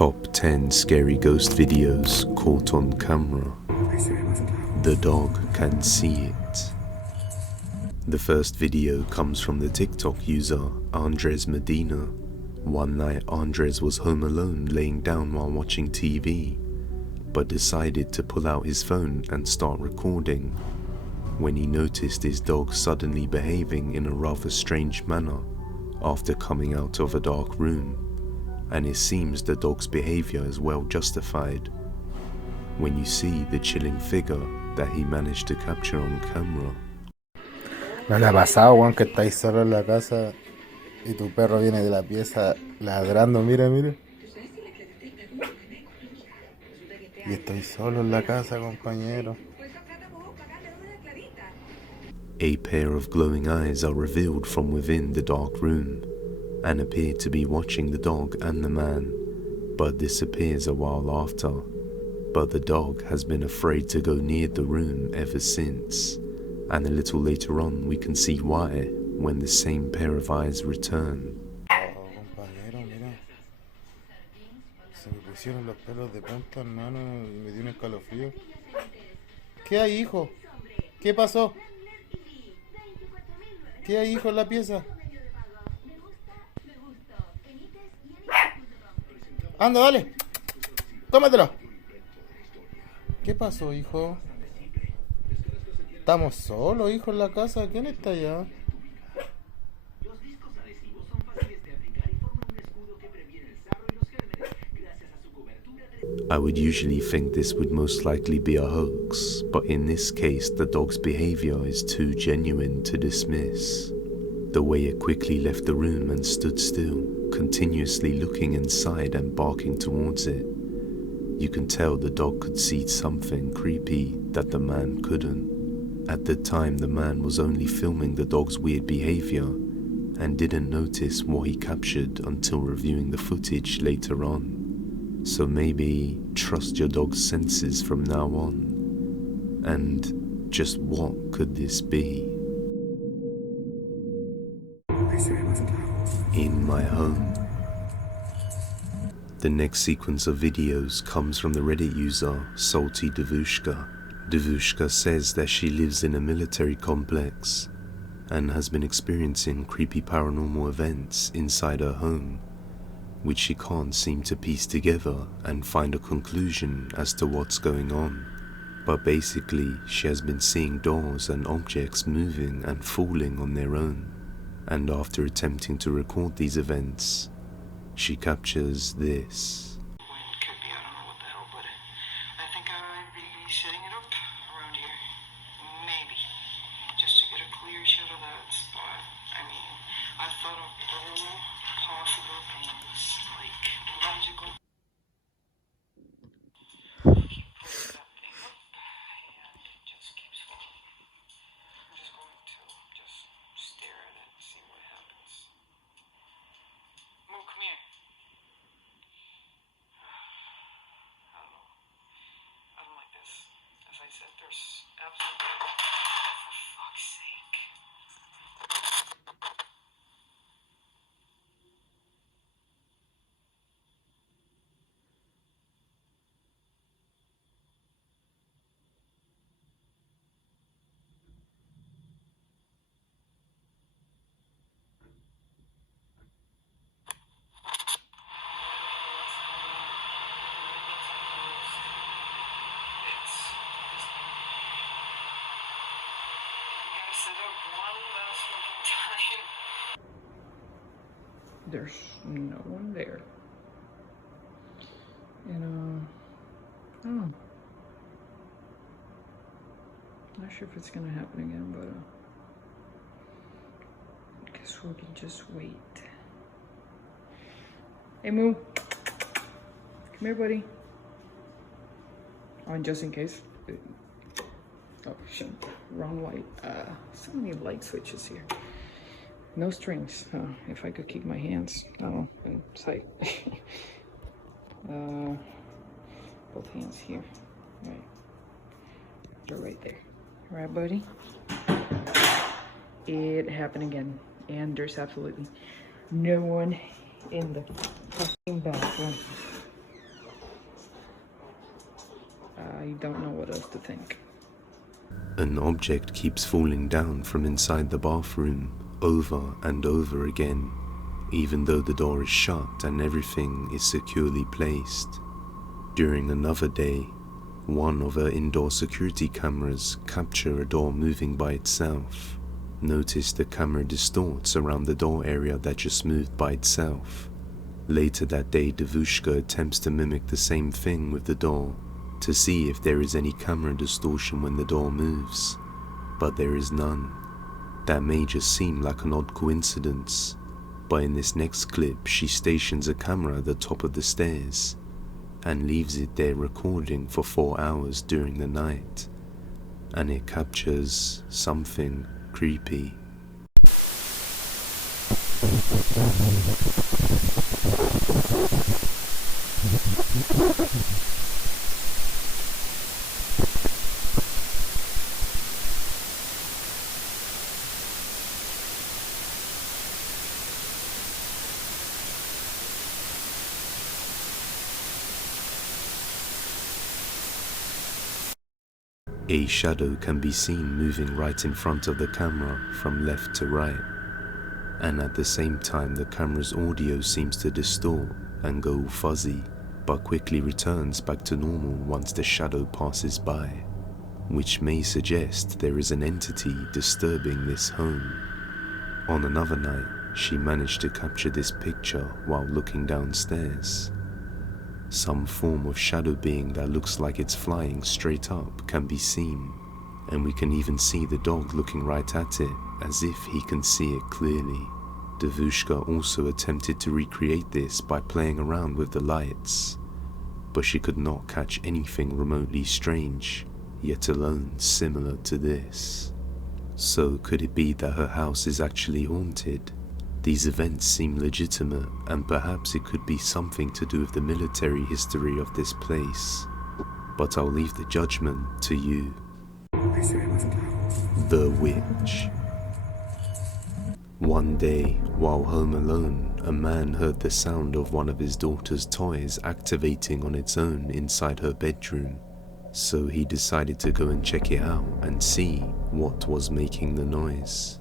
Top 10 scary ghost videos caught on camera. The dog can see it. The first video comes from the TikTok user Andres Medina. One night Andres was home alone laying down while watching TV, but decided to pull out his phone and start recording when he noticed his dog suddenly behaving in a rather strange manner after coming out of a dark room, and it seems the dog's behavior is well justified when you see the chilling figure that he managed to capture on camera. ¿No le ha pasado, Juan, que estáis solo en la casa y tu perro viene de la pieza ladrando? Mira, mira. Y estoy solo en la casa, compañero. A pair of glowing eyes are revealed from within the dark room and appear to be watching the dog and the man, but disappears a while after. But the dog has been afraid to go near the room ever since, and a little later on we can see why when the same pair of eyes return. Oh, compañero, mira. Se me pusieron los pelos de punta, hermano, y me dio un escalofrío. ¿Qué hay, hijo? ¿Qué pasó? ¿Qué hay, hijo, en la pieza? Anda, dale. Tómatelo. ¿Qué pasó, hijo? Estamos solos, hijo, en la casa. ¿Quién está allá? I would usually think this would most likely be a hoax, but in this case the dog's behavior is too genuine to dismiss. The way it quickly left the room and stood still, continuously looking inside and barking towards it. You can tell the dog could see something creepy that the man couldn't. At the time the man was only filming the dog's weird behavior and didn't notice what he captured until reviewing the footage later on. So maybe trust your dog's senses from now on. And just what could this be? In my home. The next sequence of videos comes from the Reddit user Salty Devushka. Devushka says that she lives in a military complex and has been experiencing creepy paranormal events inside her home, which she can't seem to piece together and find a conclusion as to what's going on. But basically, she has been seeing doors and objects moving and falling on their own. And after attempting to record these events, she captures this. There's no one there. And I'm not sure if it's gonna happen again, but I guess we can just wait. Hey Moo, come here, buddy. Oh, and just in case. Oh shit, wrong light. So many light switches here. No strings. If I could keep my hands, in sight. Both hands here. Right. They're right there. All right, buddy. It happened again, and there's absolutely no one in the fucking bathroom. I don't know what else to think. An object keeps falling down from inside the bathroom over and over again, even though the door is shut and everything is securely placed. During another day, one of her indoor security cameras capture a door moving by itself. Notice the camera distorts around the door area that just moved by itself. Later that day, Devushka attempts to mimic the same thing with the door to see if there is any camera distortion when the door moves, but there is none. That may just seem like an odd coincidence, but in this next clip she stations a camera at the top of the stairs and leaves it there recording for 4 hours during the night, and it captures something creepy. A shadow can be seen moving right in front of the camera from left to right, and at the same time the camera's audio seems to distort and go fuzzy, but quickly returns back to normal once the shadow passes by, which may suggest there is an entity disturbing this home. On another night, she managed to capture this picture while looking downstairs. Some form of shadow being that looks like it's flying straight up can be seen, and we can even see the dog looking right at it as if he can see it clearly. Devushka also attempted to recreate this by playing around with the lights, but she could not catch anything remotely strange, yet alone similar to this. So could it be that her house is actually haunted? These events seem legitimate, and perhaps it could be something to do with the military history of this place, but I'll leave the judgment to you. The Witch. One day, while home alone, a man heard the sound of one of his daughter's toys activating on its own inside her bedroom, so he decided to go and check it out and see what was making the noise.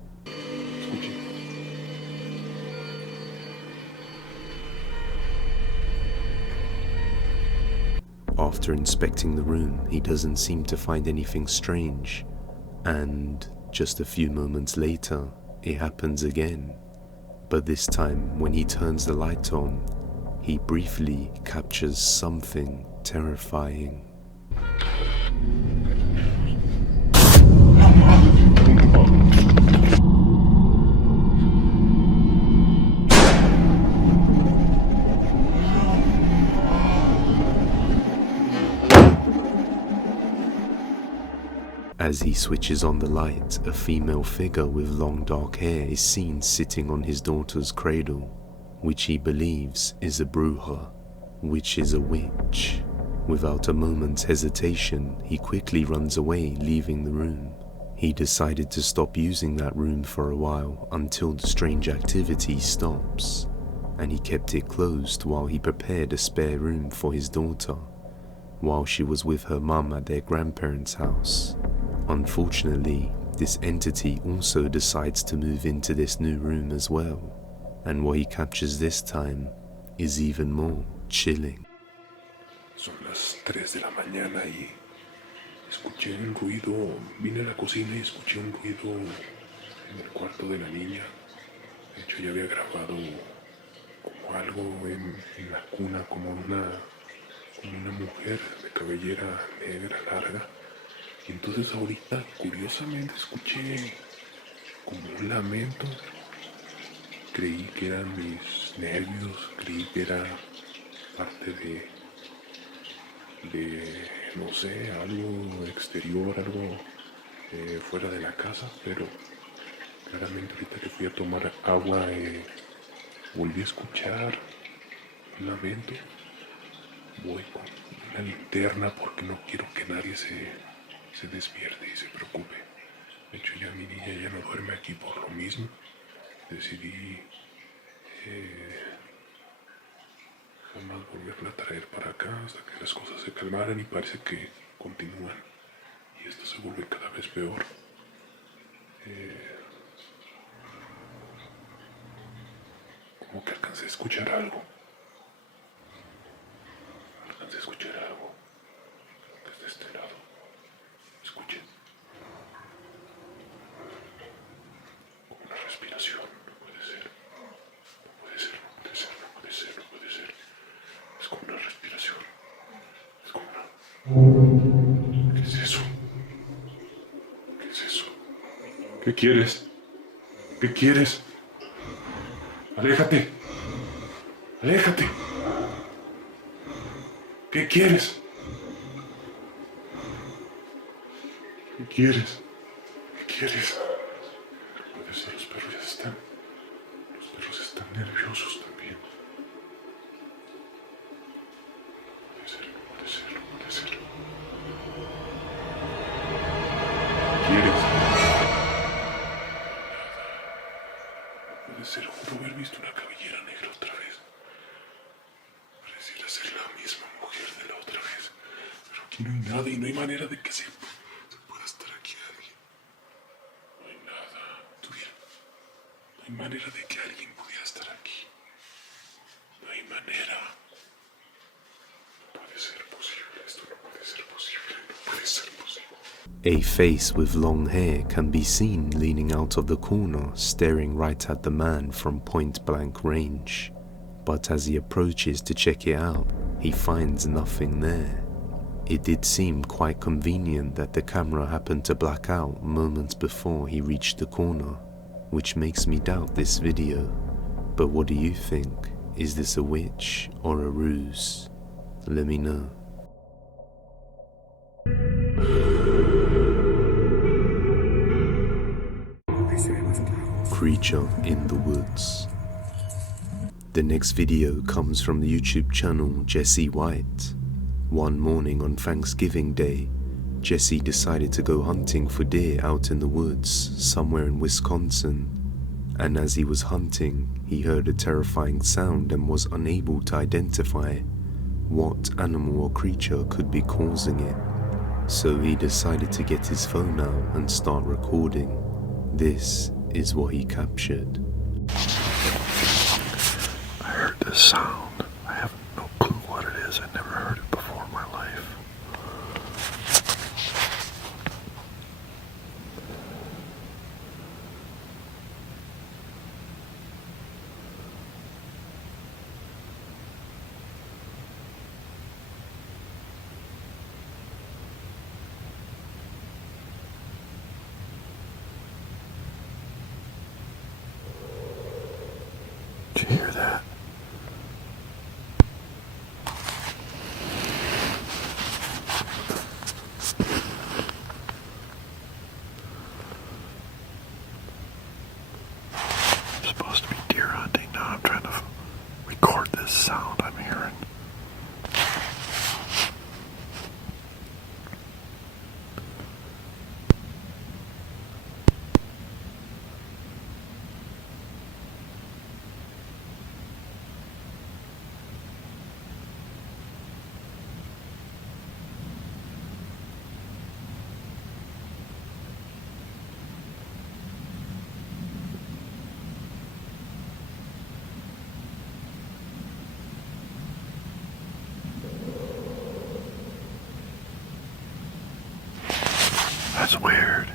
After inspecting the room, he doesn't seem to find anything strange, and just a few moments later, it happens again. But this time, when he turns the light on, he briefly captures something terrifying. As he switches on the light, a female figure with long dark hair is seen sitting on his daughter's cradle, which he believes is a bruja, which is a witch. Without a moment's hesitation, he quickly runs away, leaving the room. He decided to stop using that room for a while until the strange activity stops, and he kept it closed while he prepared a spare room for his daughter, while she was with her mum at their grandparents' house. Unfortunately, this entity also decides to move into this new room as well, and what he captures this time is even more chilling. Son las 3 de la mañana y escuché un ruido, vine a la cocina y escuché un ruido en el cuarto de la niña. De hecho ya había grabado como algo en la cuna, como una mujer de cabellera negra larga. Y entonces ahorita curiosamente escuché como un lamento. Creí que eran mis nervios, creí que era parte de no sé, algo exterior, algo fuera de la casa, pero claramente ahorita que fui a tomar agua volví a escuchar un lamento. Voy con una linterna porque no quiero que nadie se despierte y se preocupe. De hecho ya mi niña ya no duerme aquí por lo mismo. Decidí jamás volverla a traer para acá hasta que las cosas se calmaran, y parece que continúan y esto se vuelve cada vez peor. Como que alcancé a escuchar algo. Desde este lado. Escuchen. Como una respiración. No puede ser. Es como una respiración. Es como una... ¿Qué es eso? ¿Qué quieres? Aléjate. ¿Qué quieres? No puede ser, los perros están nerviosos también. No puede ser. ¿Qué quieres? No puede ser, juro haber visto una cabellera negra otra vez. Pareciera ser la misma mujer de la otra vez. Pero aquí no hay nada y no hay manera de que se pueda estar aquí alguien. No hay nada. No hay manera de que alguien pudiera estar aquí. No hay manera. No puede ser posible. Esto no puede ser posible. A face with long hair can be seen leaning out of the corner, staring right at the man from point-blank range. But as he approaches to check it out, he finds nothing there. It did seem quite convenient that the camera happened to black out moments before he reached the corner, which makes me doubt this video. But what do you think? Is this a witch or a ruse? Let me know. Creature in the woods. The next video comes from the YouTube channel Jesse White. One morning on Thanksgiving Day, Jesse decided to go hunting for deer out in the woods somewhere in Wisconsin. And as he was hunting, he heard a terrifying sound and was unable to identify what animal or creature could be causing it. So he decided to get his phone out and start recording. This is what he captured. I heard this sound. I have no clue what it is. I never heard it before in my life. Did you hear that? I'm supposed to be deer hunting now. I'm trying to record this sound I'm hearing. That's weird.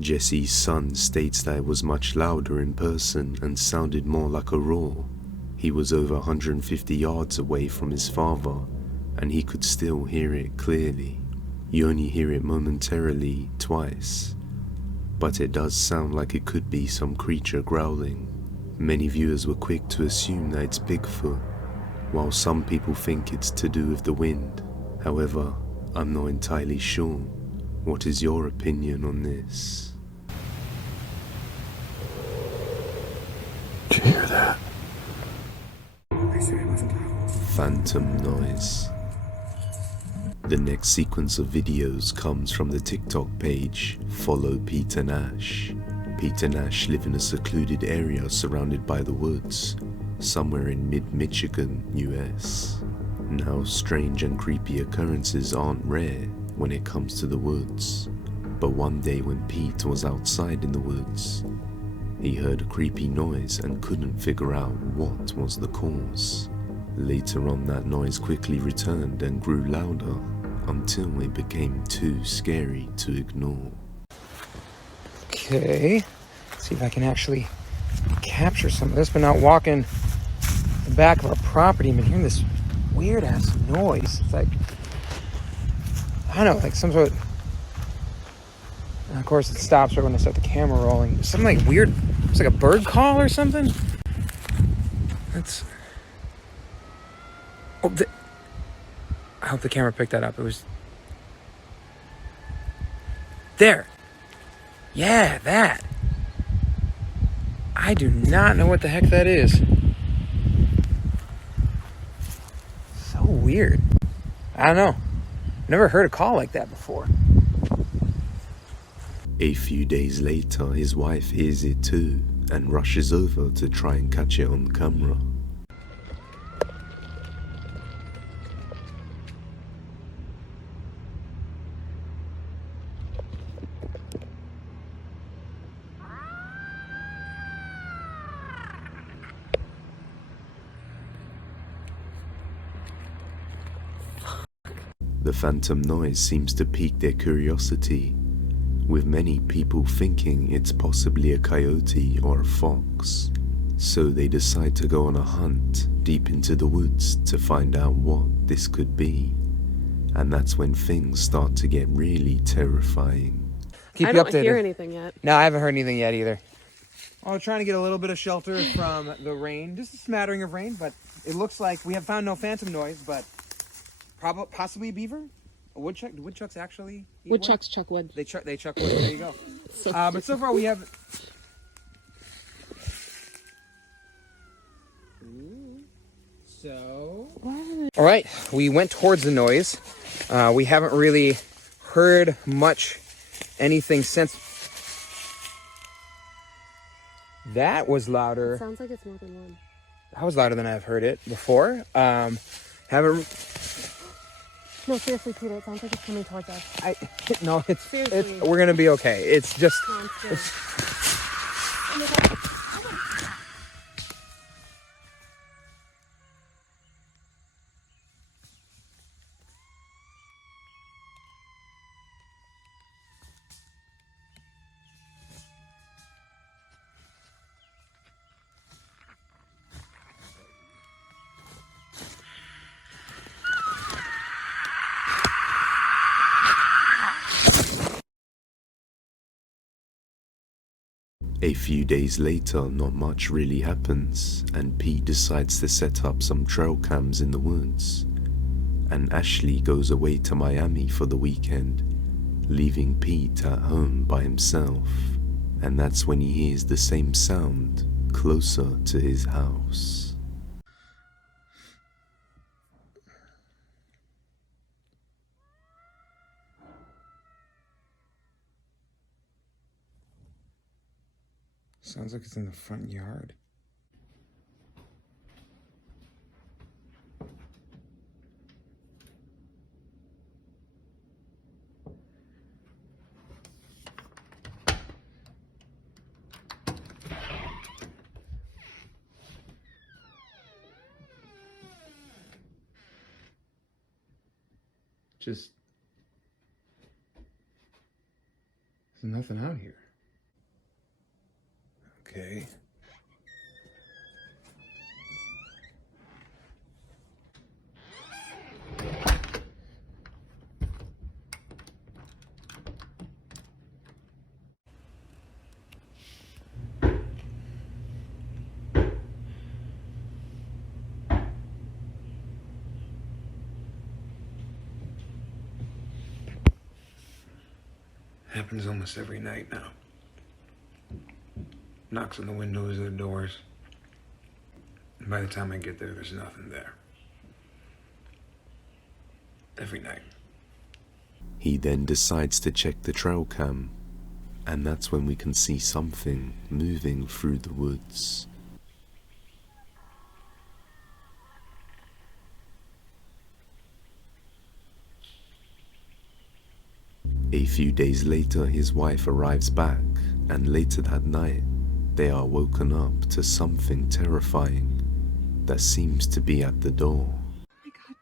Jesse's son states that it was much louder in person and sounded more like a roar. He was over 150 yards away from his father, and he could still hear it clearly. You only hear it momentarily twice, but it does sound like it could be some creature growling. Many viewers were quick to assume that it's Bigfoot, while some people think it's to do with the wind. However, I'm not entirely sure. What is your opinion on this? Did you hear that? Phantom noise. The next sequence of videos comes from the TikTok page Follow Peter Nash. Peter Nash lives in a secluded area surrounded by the woods, somewhere in mid-Michigan, US. Now, strange and creepy occurrences aren't rare when it comes to the woods, but one day when Pete was outside in the woods, he heard a creepy noise and couldn't figure out what was the cause. Later on, that noise quickly returned and grew louder until it became too scary to ignore. Okay, let's see if I can actually capture some of this, but not walking the back of our property. I've been hearing this weird ass noise. It's like, I don't know, like some sort of, and of course it stops right when I start the camera rolling. Something like weird, it's like a bird call or something. That's, oh, I hope the camera picked that up. It was there. Yeah, that. I do not know what the heck that is. So weird. I don't know. Never heard a call like that before. A few days later, his wife hears it too and rushes over to try and catch it on camera. The phantom noise seems to pique their curiosity, with many people thinking it's possibly a coyote or a fox. So they decide to go on a hunt deep into the woods to find out what this could be. And that's when things start to get really terrifying. Keep I you don't updated. hear anything yet. No, I haven't heard anything yet either. Oh, we're trying to get a little bit of shelter from the rain. Just a smattering of rain, but it looks like we have found no phantom noise, but possibly a beaver? A woodchuck? Do woodchucks actually eat Woodchucks chuck wood. They chuck wood. There you go. But so far we haven't. So. All right, we went towards the noise. We haven't really heard much anything since. That was louder. It sounds like it's more than one. That was louder than I've heard it before. Haven't. No, seriously, Peter, it sounds like it's coming towards us. No, it's Seriously. we're gonna be okay. It's just. No, I'm scared. Oh my God. A few days later, not much really happens, and Pete decides to set up some trail cams in the woods. And Ashley goes away to Miami for the weekend, leaving Pete at home by himself. And that's when he hears the same sound closer to his house. Sounds like it's in the front yard. Just. There's nothing out here. Okay. Happens almost every night now. Knocks on the windows or the doors. And by the time I get there, there's nothing there. Every night. He then decides to check the trail cam, and that's when we can see something moving through the woods. A few days later, his wife arrives back, and later that night, they are woken up to something terrifying that seems to be at the door. My God,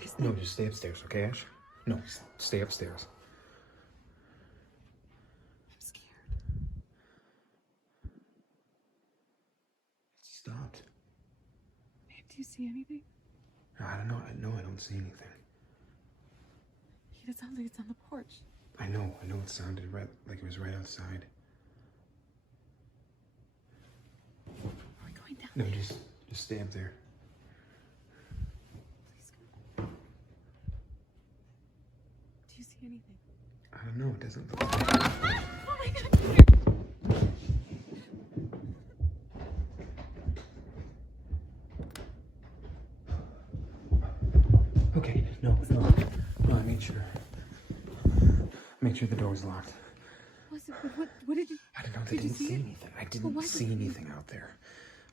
Peter. No, just stay upstairs, okay, Ash? No, stay upstairs. I'm scared. It stopped. Babe, do you see anything? I don't know. I don't see anything. It sounds like it's on the porch. I know it sounded right like it was right outside. Are we going down? No, just stay up there. Please go. Do you see anything? I don't know, it doesn't look like Oh my God, Peter! Okay, no, I made sure. Make sure the door was locked. What did you... I don't know, I didn't see anything. I didn't see anything out there.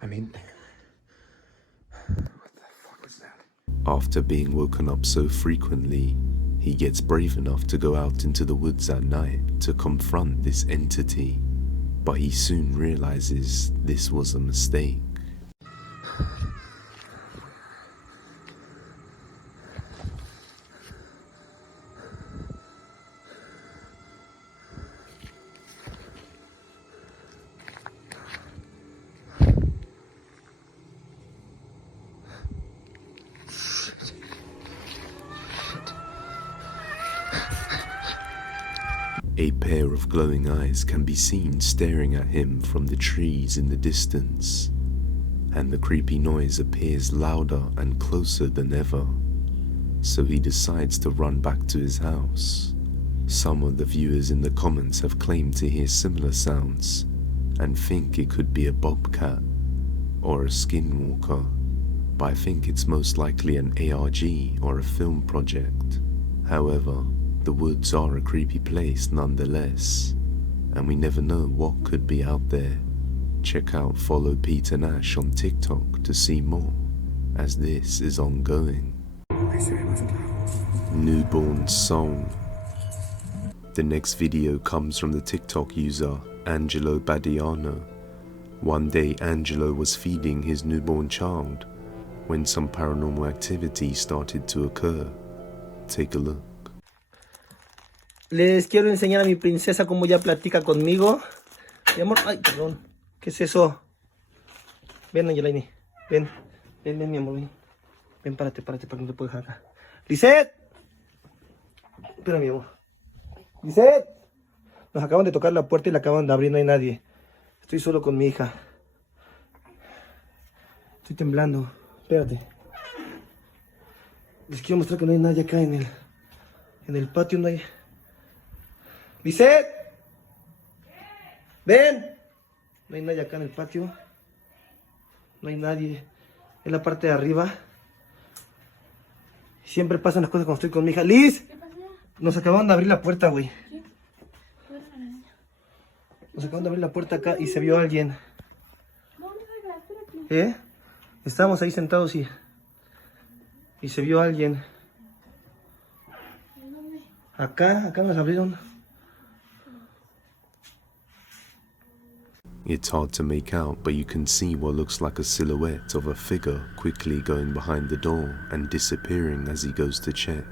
I mean... What the fuck was that? After being woken up so frequently, he gets brave enough to go out into the woods at night to confront this entity, but he soon realizes this was a mistake. A pair of glowing eyes can be seen staring at him from the trees in the distance, and the creepy noise appears louder and closer than ever, so he decides to run back to his house. Some of the viewers in the comments have claimed to hear similar sounds and think it could be a bobcat or a skinwalker, but I think it's most likely an ARG or a film project. However, the woods are a creepy place nonetheless, and we never know what could be out there. Check out Follow Pete and Ash on TikTok to see more, as this is ongoing. Newborn Song. The next video comes from the TikTok user Angelo Badiano. One day Angelo was feeding his newborn child when some paranormal activity started to occur. Take a look. Les quiero enseñar a mi princesa cómo ya platica conmigo. Mi amor, ay, perdón. ¿Qué es eso? Ven, Angelaini. Ven, mi amor, ven. Ven, párate, para que no te puedo dejar acá. ¡Lisette! Espera, mi amor. ¡Lisette! Nos acaban de tocar la puerta y la acaban de abrir, no hay nadie. Estoy solo con mi hija. Estoy temblando. Espérate. Les quiero mostrar que no hay nadie acá en el patio, no hay... ¡Lisette! ¡Ven! No hay nadie acá en el patio. No hay nadie. En la parte de arriba. Siempre pasan las cosas cuando estoy con mi hija. ¡Liz! ¿Qué pasó? Nos acaban de abrir la puerta, güey. ¿Qué? Nos acaban de abrir la puerta acá y se vio a alguien. ¿Eh? Estábamos ahí sentados y se vio a alguien. Acá nos abrieron. It's hard to make out, but you can see what looks like a silhouette of a figure quickly going behind the door and disappearing as he goes to check.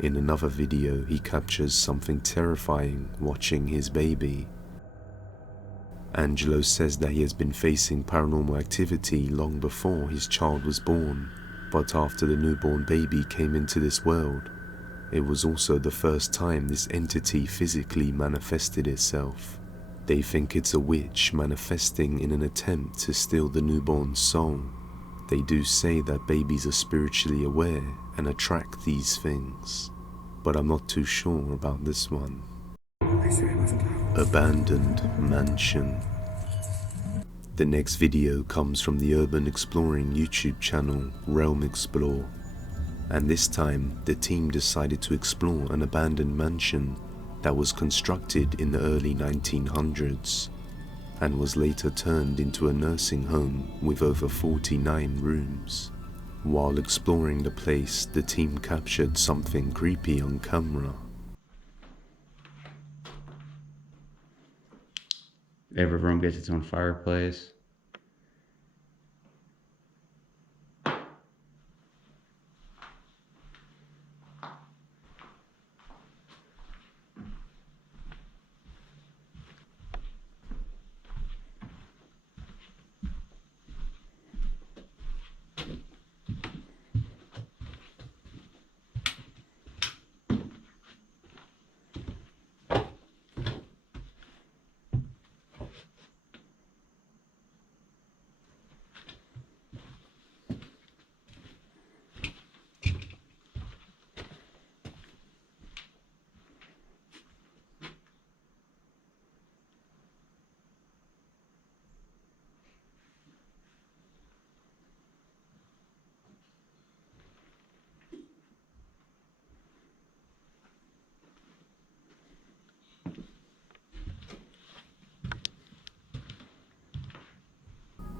In another video, he captures something terrifying watching his baby. Angelo says that he has been facing paranormal activity long before his child was born, but after the newborn baby came into this world, it was also the first time this entity physically manifested itself. They think it's a witch manifesting in an attempt to steal the newborn's soul. They do say that babies are spiritually aware and attract these things, but I'm not too sure about this one. Abandoned Mansion. The next video comes from the urban exploring YouTube channel Realm Explore, and this time the team decided to explore an abandoned mansion that was constructed in the early 1900s and was later turned into a nursing home with over 49 rooms. While exploring the place, the team captured something creepy on camera. Every room gets its own fireplace.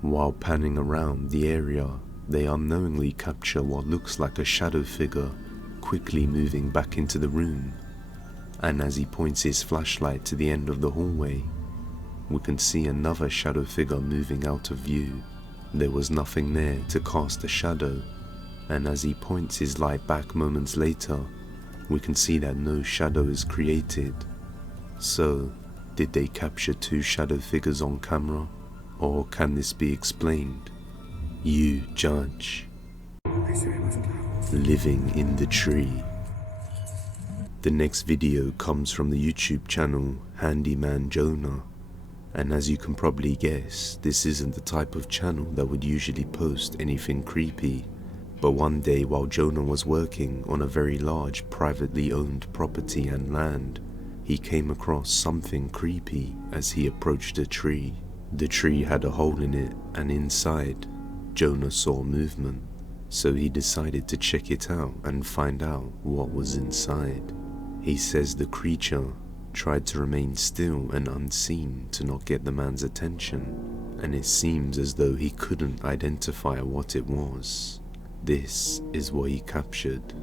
While panning around the area, they unknowingly capture what looks like a shadow figure quickly moving back into the room, and as he points his flashlight to the end of the hallway, we can see another shadow figure moving out of view. There was nothing there to cast a shadow, and as he points his light back moments later, we can see that no shadow is created. So, did they capture two shadow figures on camera? Or can this be explained? You judge. Living in the tree. The next video comes from the YouTube channel Handyman Jonah, and as you can probably guess, this isn't the type of channel that would usually post anything creepy. But one day while Jonah was working on a very large privately owned property and land, he came across something creepy as he approached a tree. The tree had a hole in it, and inside, Jonah saw movement, so he decided to check it out and find out what was inside. He says the creature tried to remain still and unseen to not get the man's attention, and it seems as though he couldn't identify what it was. This is what he captured.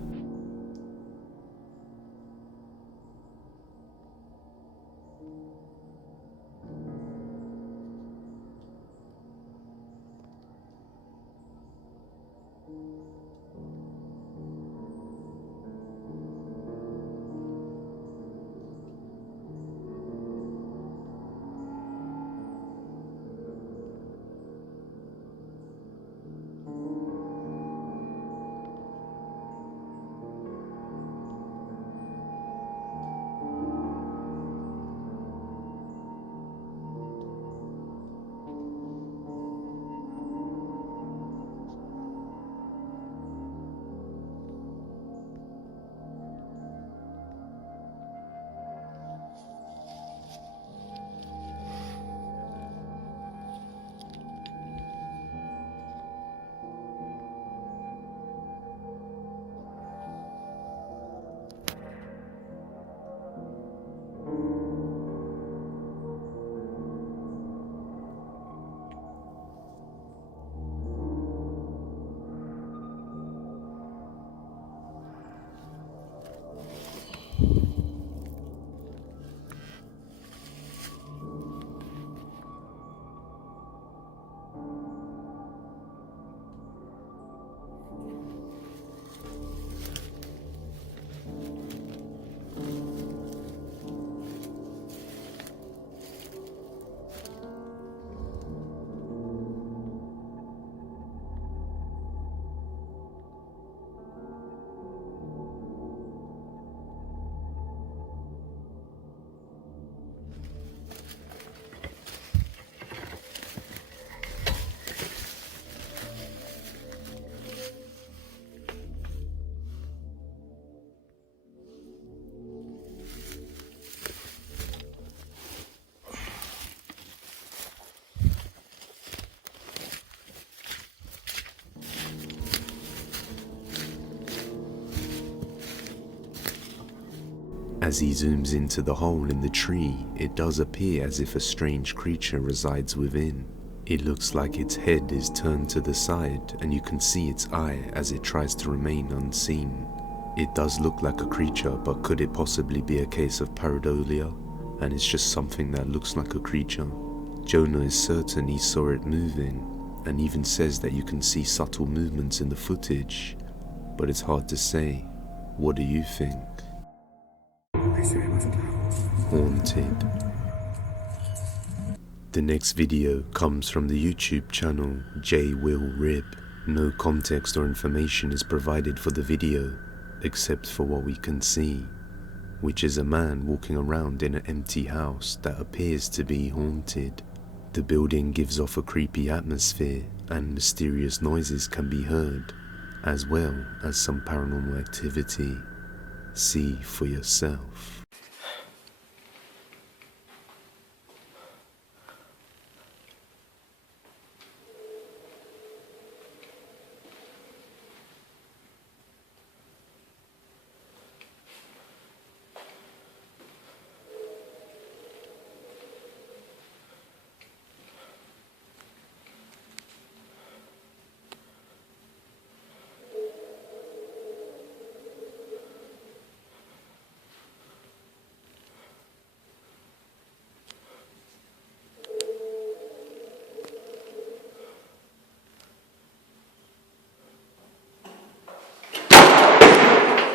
As he zooms into the hole in the tree, it does appear as if a strange creature resides within. It looks like its head is turned to the side, and you can see its eye as it tries to remain unseen. It does look like a creature, but could it possibly be a case of pareidolia, and it's just something that looks like a creature? Jonah is certain he saw it moving, and even says that you can see subtle movements in the footage, but it's hard to say. What do you think? Haunted. The next video comes from the YouTube channel J Will Rib. No context or information is provided for the video, except for what we can see, which is a man walking around in an empty house that appears to be haunted. The building gives off a creepy atmosphere, and mysterious noises can be heard, as well as some paranormal activity. See for yourself.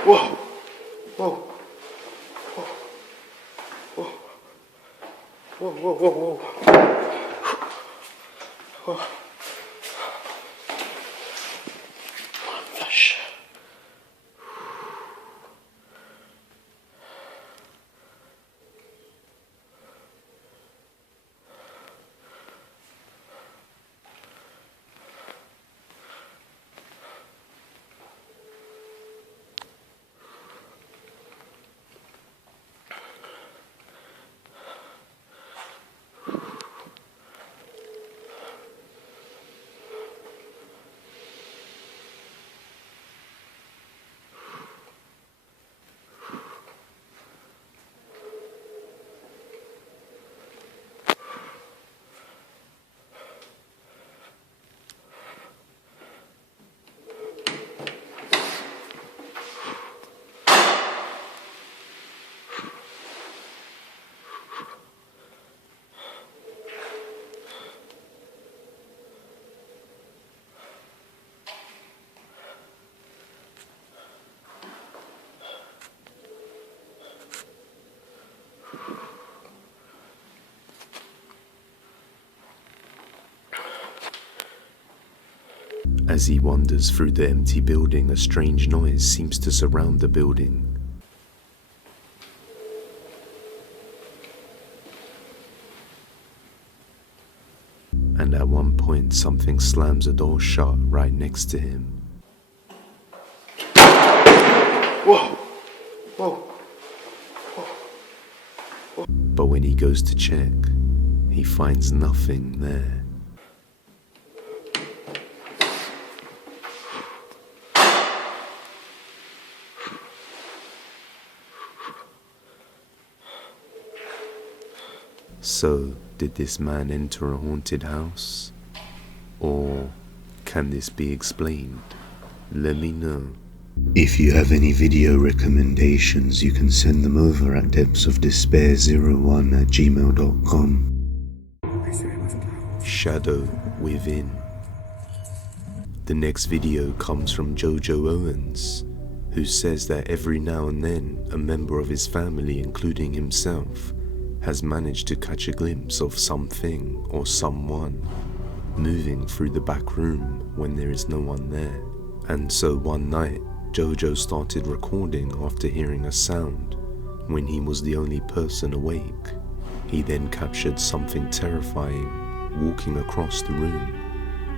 Whoa! Whoa! Whoa! Whoa! Whoa! Whoa! Whoa! Whoa! Flash. As he wanders through the empty building, a strange noise seems to surround the building. And at one point, something slams a door shut right next to him. Whoa! Whoa! But when he goes to check, he finds nothing there. So, did this man enter a haunted house? Or can this be explained? Let me know. If you have any video recommendations, you can send them over at depthsofdespair01@gmail.com. Shadow Within. The next video comes from Jojo Owens, who says that every now and then a member of his family, including himself, has managed to catch a glimpse of something or someone moving through the back room when there is no one there. And so one night, Jojo started recording after hearing a sound when he was the only person awake. He then captured something terrifying walking across the room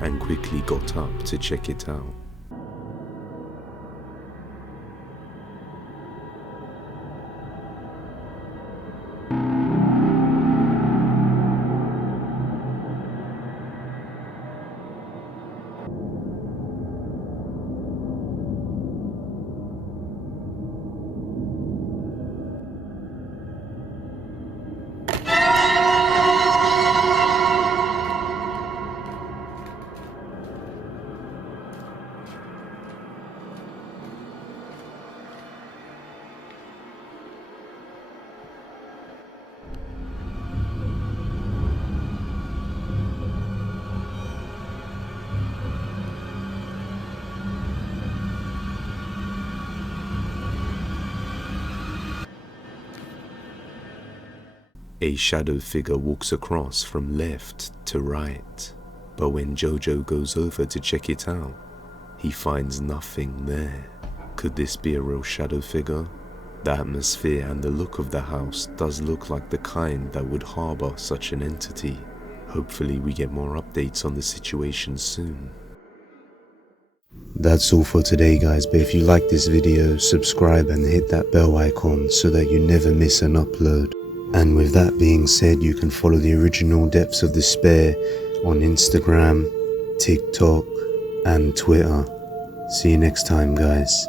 and quickly got up to check it out. A shadow figure walks across from left to right, but when Jojo goes over to check it out, he finds nothing there. Could this be a real shadow figure? The atmosphere and the look of the house does look like the kind that would harbor such an entity. Hopefully we get more updates on the situation soon. That's all for today guys, but if you like this video, subscribe and hit that bell icon so that you never miss an upload. And with that being said, you can follow the original Depths of Despair on Instagram, TikTok and Twitter. See you next time guys.